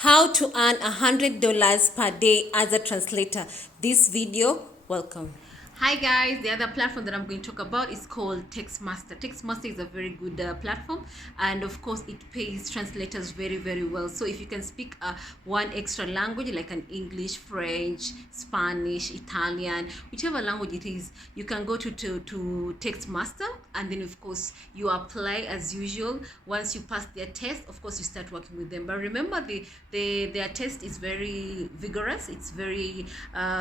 How to earn $100 per day as a translator. This video, welcome. Hi guys, the other platform that I'm going to talk about is called Textmaster. Textmaster is a very good platform, and of course it pays translators very well. So if you can speak one extra language like an English, French, Spanish, Italian, whichever language it is, you can go to Textmaster, and then of course you apply as usual. Once you pass their test, of course you start working with them. But remember, their test is very vigorous. It's very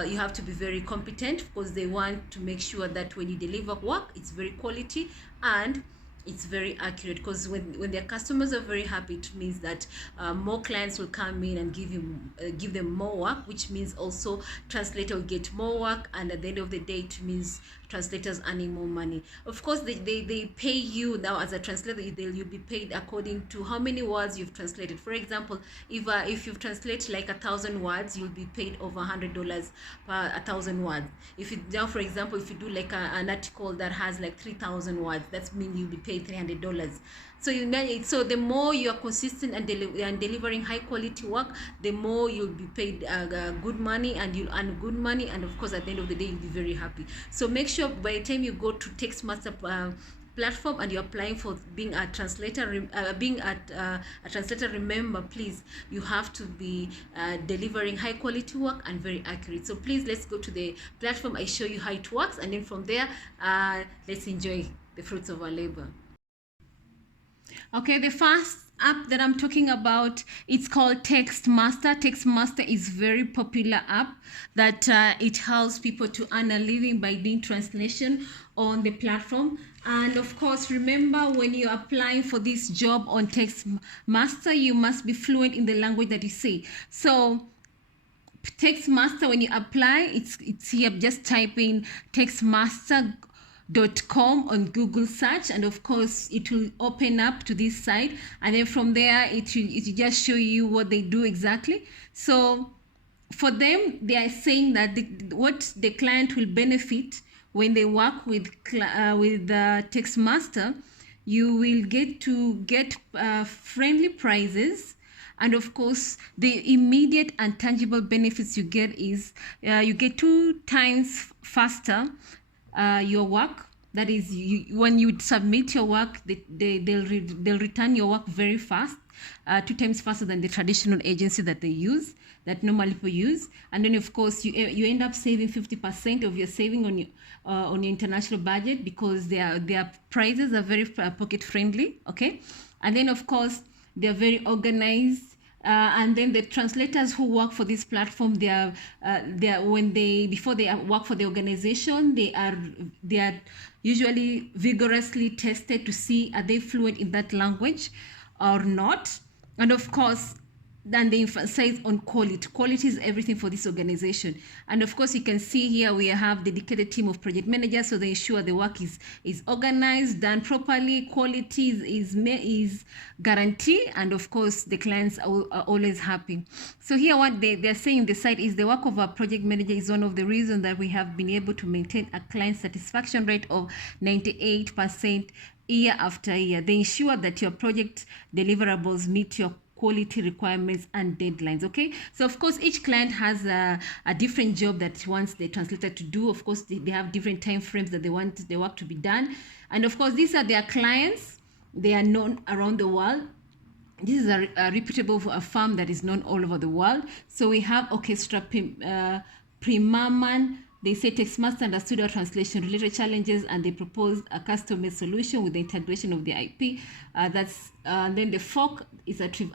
you have to be very competent because they want to make sure that when you deliver work, it's very quality and it's very accurate, because when their customers are very happy, it means that more clients will come in and give them more work, which means also translator will get more work, and at the end of the day it means translators earning more money. Of course they pay you now as a translator. You'll be paid according to how many words you've translated. For example, if you've translated like 1,000 words, you'll be paid over $100 per 1,000 words. If you now, for example, if you do like an article that has like 3,000 words, that's mean you'll be paid $300. So the more you are consistent and delivering high quality work, the more you'll be paid good money, and you'll earn good money, and of course at the end of the day you'll be very happy. So make sure by the time you go to Textmaster platform and you're applying for being a translator, remember, please, you have to be delivering high quality work and very accurate. So please, let's go to the platform. I show you how it works, and then from there let's enjoy the fruits of our labor. Okay, the first app that I'm talking about, it's called Textmaster. Textmaster is very popular app that it helps people to earn a living by doing translation on the platform. And of course, remember, when you're applying for this job on Textmaster, you must be fluent in the language that you say. So Textmaster, when you apply, it's here. Just type in Textmaster.com on Google search, and of course it will open up to this site, and then from there it will just show you what they do exactly. So for them, they are saying that what the client will benefit when they work with Textmaster, you will get friendly prices. And of course, the immediate and tangible benefits you get is you get 2 times faster your work. That is, when you submit your work, they'll return your work very fast, 2 times faster than the traditional agency that they use, that normally people use. And then of course you end up saving 50% of your saving on your international budget, because their prices are very pocket friendly. Okay, and then of course they're very organized. And then the translators who work for this platform, before they work for the organization, they are usually vigorously tested to see, are they fluent in that language or not. And of course, then they emphasize on quality. Quality is everything for this organization. And of course, you can see here we have dedicated team of project managers, so they ensure the work is organized, done properly, quality is guaranteed, and of course the clients are always happy. So here what they're saying, the site is, the work of our project manager is one of the reasons that we have been able to maintain a client satisfaction rate of 98% year after year. They ensure that your project deliverables meet your quality requirements and deadlines. Okay, so of course each client has a different job that wants the translator to do. Of course they have different time frames that they want the work to be done, and of course these are their clients. They are known around the world. This is a reputable firm that is known all over the world. So we have Orchestra Primaman. They say Textmaster understood our translation related challenges, and they proposed a custom-made solution with the integration of the IP. Then the Fork is a trip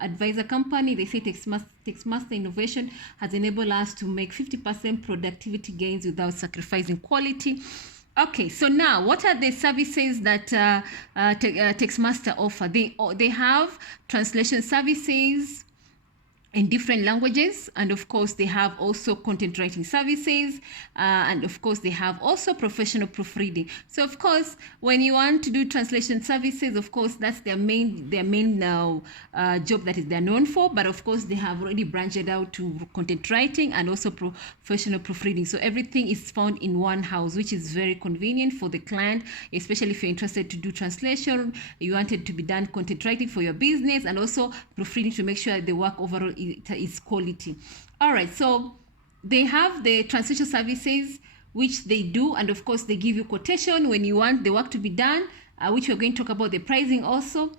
advisor company. They say Textmaster innovation has enabled us to make 50% productivity gains without sacrificing quality. Okay, so now what are the services that Textmaster offer? They have translation services, in different languages, and of course they have also content writing services, and of course they have also professional proofreading. So of course when you want to do translation services, of course that's their main job that is they're known for, but of course they have already branched out to content writing and also professional proofreading. So everything is found in one house, which is very convenient for the client, especially if you're interested to do translation, you want it to be done content writing for your business, and also proofreading to make sure the work overall is quality. All right, so they have the translation services which they do, and of course they give you quotation when you want the work to be done, which we're going to talk about the pricing also.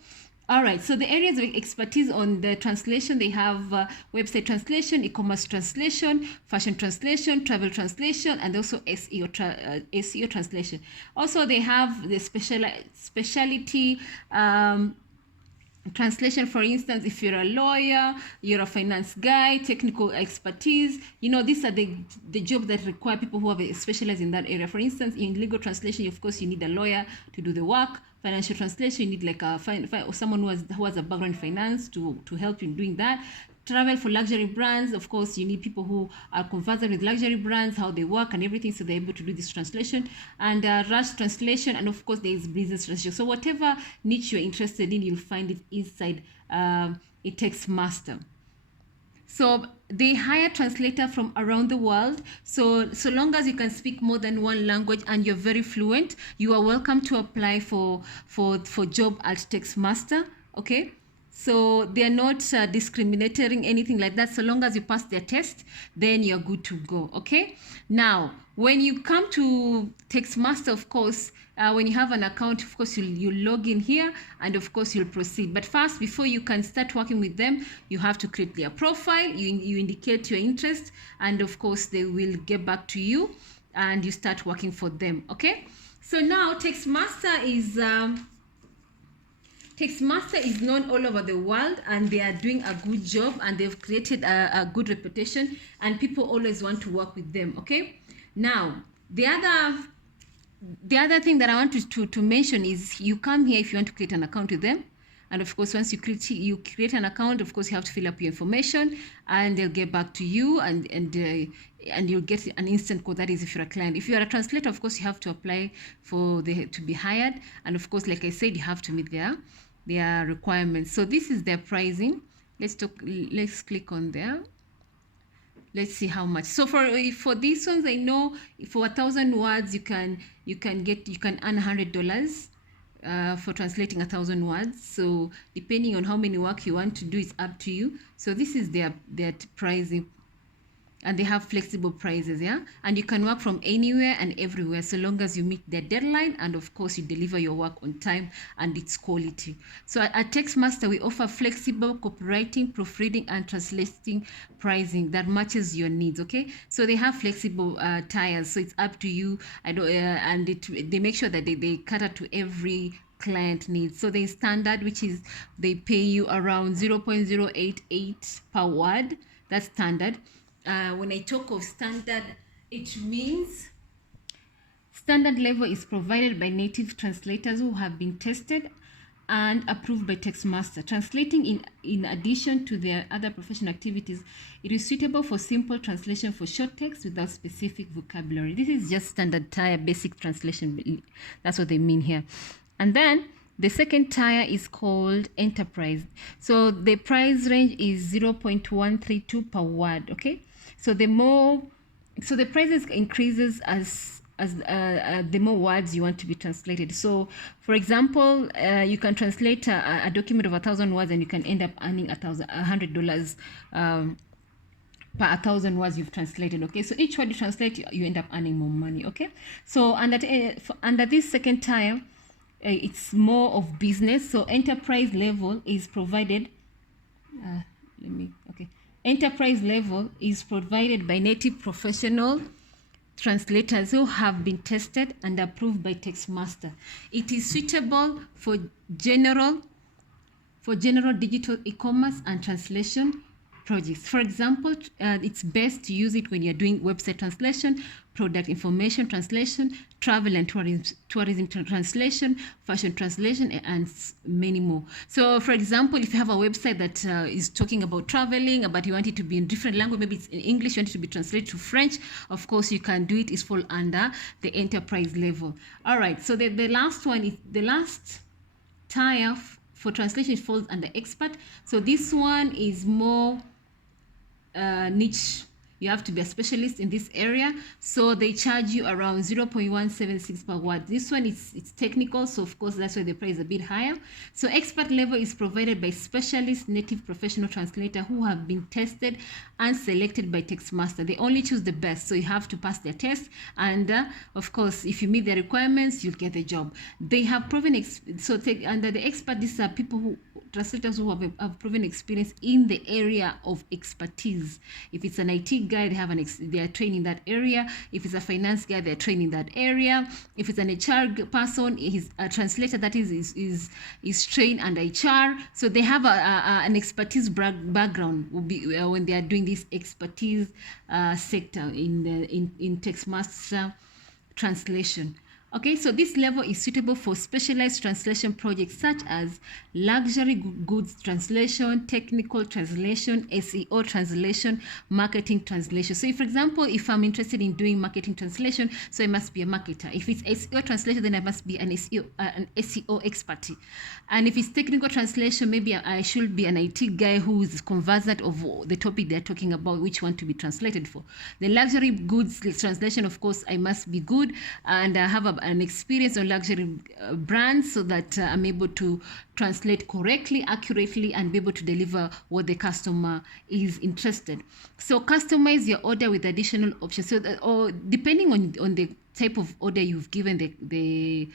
All right, so the areas of expertise on the translation, they have website translation, e-commerce translation, fashion translation, travel translation, and also SEO translation. Also, they have the specialty translation. For instance, if you're a lawyer, you're a finance guy, technical expertise, these are the jobs that require people who have specialized in that area. For instance, in legal translation, of course you need a lawyer to do the work. Financial translation, you need like someone who has a background in finance to help you in doing that. Travel for luxury brands, of course you need people who are conversant with luxury brands, how they work and everything, so they're able to do this translation. And rush translation, and of course there is business translation. So whatever niche you're interested in, you'll find it inside a text master. So they hire translator from around the world. So long as you can speak more than one language and you're very fluent, you are welcome to apply for job at text master. Okay. So they are not discriminating anything like that. So long as you pass their test, then you're good to go. Okay. Now, when you come to TextMaster, of course, when you have an account, of course, you'll log in here, and of course, you'll proceed. But first, before you can start working with them, you have to create their profile. You indicate your interest, and of course, they will get back to you, and you start working for them. Okay. So now TextMaster is known all over the world, and they are doing a good job, and they've created a good reputation, and people always want to work with them. Okay. Now, the other thing that I want to mention is you come here if you want to create an account with them. And of course, once you create an account, of course, you have to fill up your information, and they'll get back to you, and you'll get an instant code. That is, if you're a client. If you're a translator, of course, you have to apply to be hired, and of course, like I said, you have to meet their requirements. So this is their pricing. Let's click on there. Let's see how much. So for these ones, I know for 1,000 words you can earn $100 for translating 1,000 words. So depending on how many work you want to do, it's up to you. So this is their pricing, and they have flexible prices, yeah, and you can work from anywhere and everywhere, so long as you meet their deadline, and of course you deliver your work on time and its quality. So at TextMaster, we offer flexible copywriting, proofreading, and translating pricing that matches your needs. Okay, so they have flexible tiers, so it's up to you. And they make sure that they cater to every client needs. So the standard, which is they pay you around 0.088 per word. That's standard. When I talk of standard, it means standard level is provided by native translators who have been tested and approved by TextMaster. Translating in addition to their other professional activities, it is suitable for simple translation for short text without specific vocabulary. This is just standard tier basic translation. That's what they mean here. And then the second tier is called Enterprise. So the price range is 0.132 per word. Okay. So the prices increases as the more words you want to be translated. So, for example, you can translate a document of 1,000 words, and you can end up earning $100 per 1,000 words you've translated. Okay, so each word you translate, you end up earning more money. Okay, so under this second tier, it's more of business. So enterprise level is provided. Enterprise level is provided by native professional translators who have been tested and approved by TextMaster. It is suitable for general digital e-commerce and translation projects. For example, it's best to use it when you're doing website translation, product information translation, travel and tourism translation, fashion translation, and many more. So for example, if you have a website that is talking about traveling, but you want it to be in different language, maybe it's in English, you want it to be translated to French, of course you can do it. It's fall under the enterprise level. All right, so the last one is the last tier for translation. It falls under expert. So this one is more niche. You have to be a specialist in this area, so they charge you around 0.176 per word. This one it's technical, so of course that's why the price is a bit higher. So expert level is provided by specialist native professional translator who have been tested and selected by Textmaster. They only choose the best, so you have to pass their test, and of course if you meet the requirements you'll get the job. They have proven under the expert, these are people who translators who have proven experience in the area of expertise. If it's an IT guy, they are trained in that area. If it's a finance guy, they're trained in that area. If it's an HR person, he's a translator that is trained under HR. So they have an expertise background when they are doing this expertise sector in Textmaster translation. Okay, so this level is suitable for specialized translation projects such as luxury goods translation, technical translation, SEO translation, marketing translation. So, for example, if I'm interested in doing marketing translation, so I must be a marketer. If it's SEO translation, then I must be an SEO expert. And if it's technical translation, maybe I should be an IT guy who is conversant of the topic they're talking about, which one to be translated for. The luxury goods translation, of course, I must be good and I have an experience on luxury brands, so that I'm able to translate correctly, accurately, and be able to deliver what the customer is interested. So customize your order with additional options. So or depending on the type of order you've given the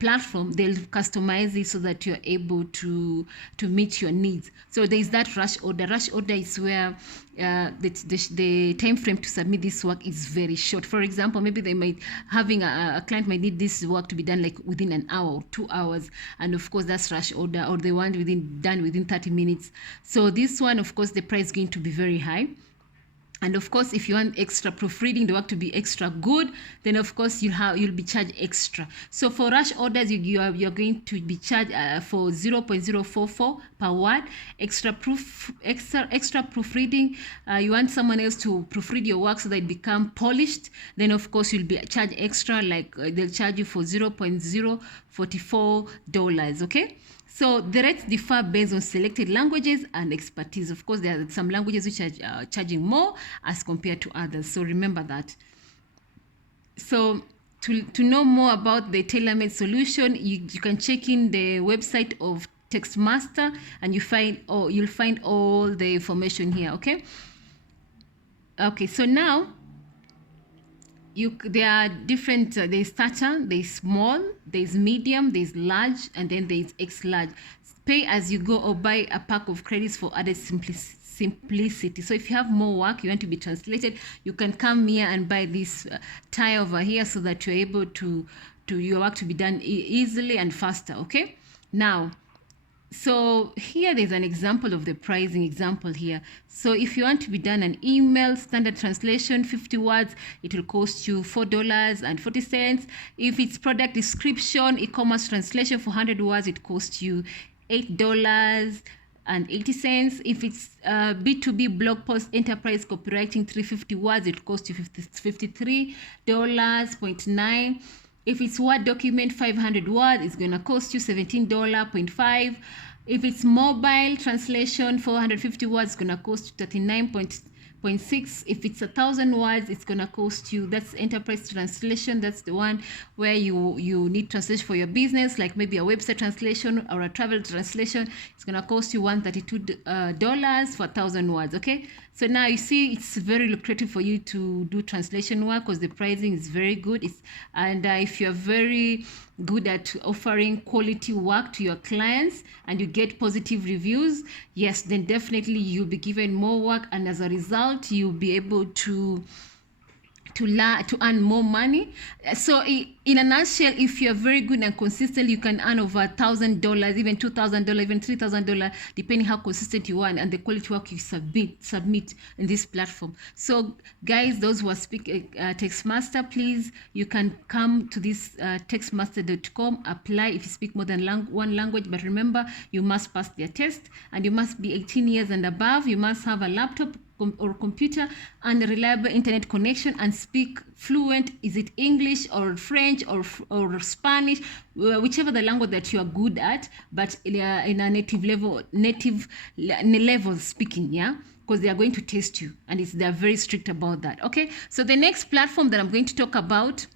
platform, they'll customize it so that you're able to meet your needs. So there's that rush order. Rush order is where the time frame to submit this work is very short. For example, maybe they might having a client might need this work to be done like within an hour or 2 hours, and of course that's rush order, or they want done within 30 minutes. So this one, of course, the price is going to be very high. And of course, if you want extra proofreading, the work to be extra good, then of course you'll be charged extra. So for rush orders, you're going to be charged for 0.044 per word. Extra proofreading. You want someone else to proofread your work so that it become polished. Then of course you'll be charged extra, like they'll charge you for $0.044. Okay. So the rates differ based on selected languages and expertise. Of course, there are some languages which are charging more as compared to others. So remember that. So to know more about the tailor-made solution, you can check in the website of Textmaster, and you'll find all the information here. Okay. Okay. So now there are different, there's starter, there's small, there's medium, there's large, and then there's X large. Pay as you go or buy a pack of credits for added simplicity. So if you have more work, you want to be translated, you can come here and buy this tie over here so that you're able to your work to be done easily and faster. Okay. Now, so here there's an example of the pricing example here. So if you want to be done an email standard translation 50 words, it will cost you $4.40. If it's product description e-commerce translation for 100 words, it costs you $8.80. If it's B2B blog post enterprise copywriting 350 words, it costs you $53.9. If it's Word document 500 words, it's going to cost you $17.5. If it's mobile translation 450 words, it's going to cost you $39.6. If it's 1,000 words, it's going to cost you, that's enterprise translation. That's the one where you need translation for your business, like maybe a website translation or a travel translation. It's going to cost you $132 for 1,000 words. Okay. So now you see it's very lucrative for you to do translation work because the pricing is very good. And if you're very good at offering quality work to your clients and you get positive reviews, yes, then definitely you'll be given more work, and as a result you'll be able to to earn more money. So in a nutshell, if you're very good and consistent, you can earn over $1,000, even $2,000, even $3,000, depending how consistent you are and the quality work you submit in this platform. So guys, those who are speaking Textmaster, please, you can come to this textmaster.com, apply if you speak more than one language. But remember, you must pass their test, and you must be 18 years and above. You must have a laptop or computer and a reliable internet connection, and speak fluent, is it English or French or Spanish, whichever the language that you are good at, but in a native level speaking, yeah, because they are going to test you, and they're very strict about that. Okay, so the next platform that I'm going to talk about